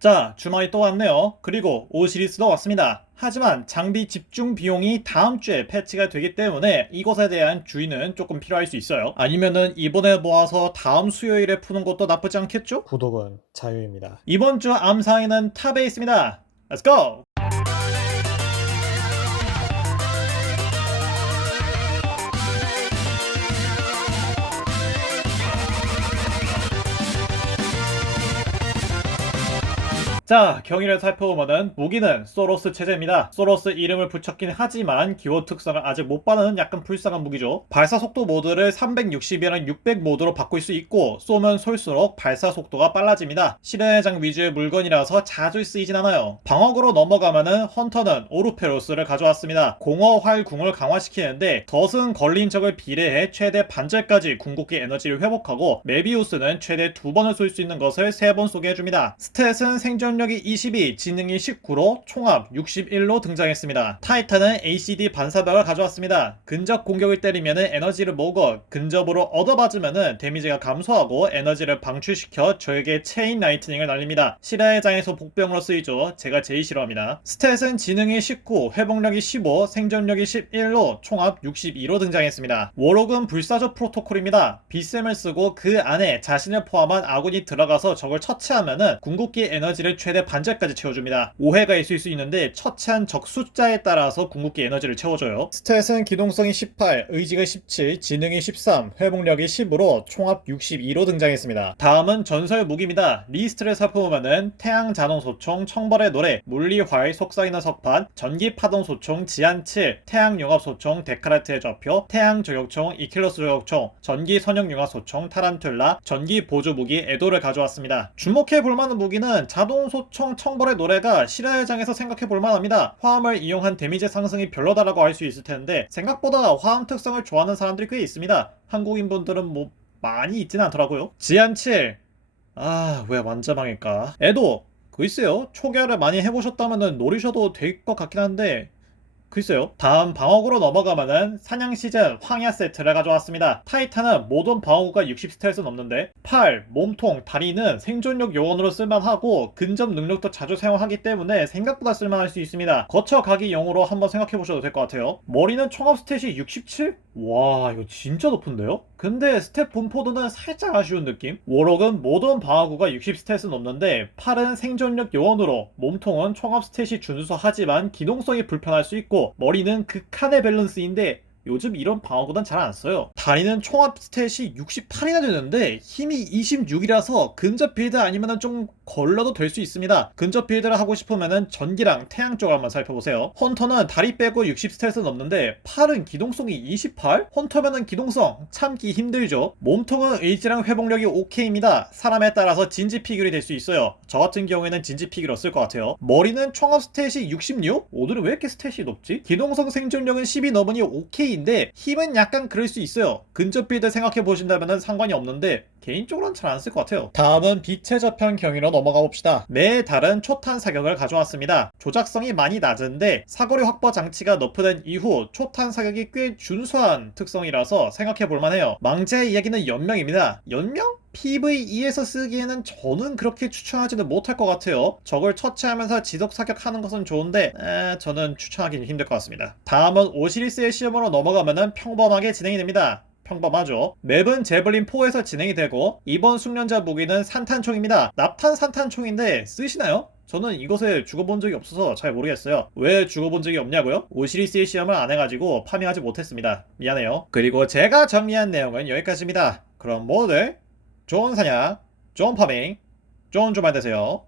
자, 주말이 또 왔네요. 그리고 오시리스도 왔습니다. 하지만 장비 집중 비용이 다음 주에 패치가 되기 때문에 이것에 대한 주의는 조금 필요할 수 있어요. 아니면은 이번에 모아서 다음 수요일에 푸는 것도 나쁘지 않겠죠? 구독은 자유입니다. 이번 주 암사에는 탑에 있습니다. Let's go! 자, 경위를 살펴보면은 무기는 소로스 체제입니다. 소로스 이름을 붙였긴 하지만 기호 특성을 아직 못 받는 약간 불쌍한 무기죠. 발사 속도 모드를 360이랑 600 모드로 바꿀 수 있고 쏘면 쏠수록 발사 속도가 빨라집니다. 실내장 위주의 물건이라서 자주 쓰이진 않아요. 방어구로 넘어가면은 헌터는 오르페로스를 가져왔습니다. 공허 활궁을 강화시키는데 덫은 걸린 적을 비례해 최대 반절까지 궁극기 에너지를 회복하고 메비우스는 최대 두 번을 쏠 수 있는 것을 세 번 쏘게 해줍니다. 스탯은 생존 력이 22, 지능이 19로 총합 61로 등장했습니다. 타이탄은 ACD 반사벽을 가져왔습니다. 근접 공격을 때리면 에너지를 먹어 근접으로 얻어맞으면 데미지가 감소하고 에너지를 방출시켜 적에게 체인 라이트닝을 날립니다. 실화의 장에서 복병으로 쓰이죠. 제가 제일 싫어합니다. 스탯은 지능이 19, 회복력이 15, 생존력이 11로 총합 62로 등장했습니다. 워록은 불사조 프로토콜입니다. 비쌤을 쓰고 그 안에 자신을 포함한 아군이 들어가서 적을 처치하면은 궁극기 에너지를 최대 반절까지 채워줍니다. 오해가 있을 수 있는데 처치한 적 숫자에 따라서 궁극기 에너지를 채워줘요. 스탯은 기동성이 18, 의지가 17, 지능이 13, 회복력이 10으로 총합 62로 등장했습니다. 다음은 전설 무기입니다. 리스트를 살펴보면은 태양 자동 소총, 청벌의 노래, 물리활, 속삭이는 석판, 전기 파동 소총, 지안 7, 태양 융합 소총, 데카르트의 좌표, 태양 저격총, 이킬러스 저격총, 전기 선형 융합 소총, 타란툴라, 전기 보조 무기 에도를 가져왔습니다. 주목해 볼 만한 무기는 자동 소총 청벌의 노래가 실화회장에서 생각해 볼 만합니다. 화음을 이용한 데미지 상승이 별로다라고 할 수 있을 텐데 생각보다 화음 특성을 좋아하는 사람들이 꽤 있습니다. 한국인 분들은 뭐 많이 있지는 않더라고요. 지안 7 아, 왜 완자망일까? 에도, 글쎄요. 초기화를 많이 해보셨다면 노리셔도 될 것 같긴 한데, 글쎄요. 다음 방어구로 넘어가면은 사냥 시즌 황야 세트를 가져왔습니다. 타이탄은 모든 방어구가 60 스탯은 넘는데 팔, 몸통, 다리는 생존력 요원으로 쓸만하고 근접 능력도 자주 사용하기 때문에 생각보다 쓸만할 수 있습니다. 거쳐가기 용으로 한번 생각해 보셔도 될 것 같아요. 머리는 총합 스탯이 67? 와 이거 진짜 높은데요? 근데 스탯 분포도는 살짝 아쉬운 느낌? 워록은 모든 방어구가 60 스탯은 넘는데 팔은 생존력 요원으로 몸통은 총합 스탯이 준수하지만 기동성이 불편할 수 있고 머리는 극한의 밸런스인데 요즘 이런 방어구는 잘안 써요. 다리는 총합 스탯이 68이나 되는데 힘이 26이라서 근접 빌드 아니면 좀 걸러도 될 수 있습니다. 근접 빌드를 하고 싶으면 전기랑 태양 쪽을 한번 살펴보세요. 헌터는 다리 빼고 60 스탯은 넘는데 팔은 기동성이 28? 헌터면은 기동성 참기 힘들죠. 몸통은 의지랑 회복력이 오케이입니다. 사람에 따라서 진지 피규어이 될 수 있어요. 저 같은 경우에는 진지 피규어를 쓸 것 같아요. 머리는 총합 스탯이 66? 오늘은 왜 이렇게 스탯이 높지? 기동성 생존력은 10이 넘으니 오케이인데 힘은 약간 그럴 수 있어요. 근접 빌드 생각해 보신다면 상관이 없는데 개인적으로는 잘 안 쓸 것 같아요. 다음은 빛의 저편 경위로 넘어가 봅시다. 매해 다른 초탄 사격을 가져왔습니다. 조작성이 많이 낮은데 사거리 확보 장치가 너프된 이후 초탄 사격이 꽤 준수한 특성이라서 생각해 볼만해요. 망자의 이야기는 연명입니다. 연명? PVE에서 쓰기에는 저는 그렇게 추천하지는 못할 것 같아요. 적을 처치하면서 지속 사격하는 것은 좋은데 에, 저는 추천하기는 힘들 것 같습니다. 다음은 오시리스의 시험으로 넘어가면 평범하게 진행이 됩니다. 평범하죠. 맵은 제블린 4에서 진행이 되고 이번 숙련자 무기는 산탄총입니다. 납탄 산탄총인데 쓰시나요? 저는 이것을 죽어본 적이 없어서 잘 모르겠어요. 왜 죽어본 적이 없냐고요? 오시리스의 시험을 안 해가지고 파밍하지 못했습니다. 미안해요. 그리고 제가 정리한 내용은 여기까지입니다. 그럼 모두들 좋은 사냥, 좋은 파밍, 좋은 주말 되세요.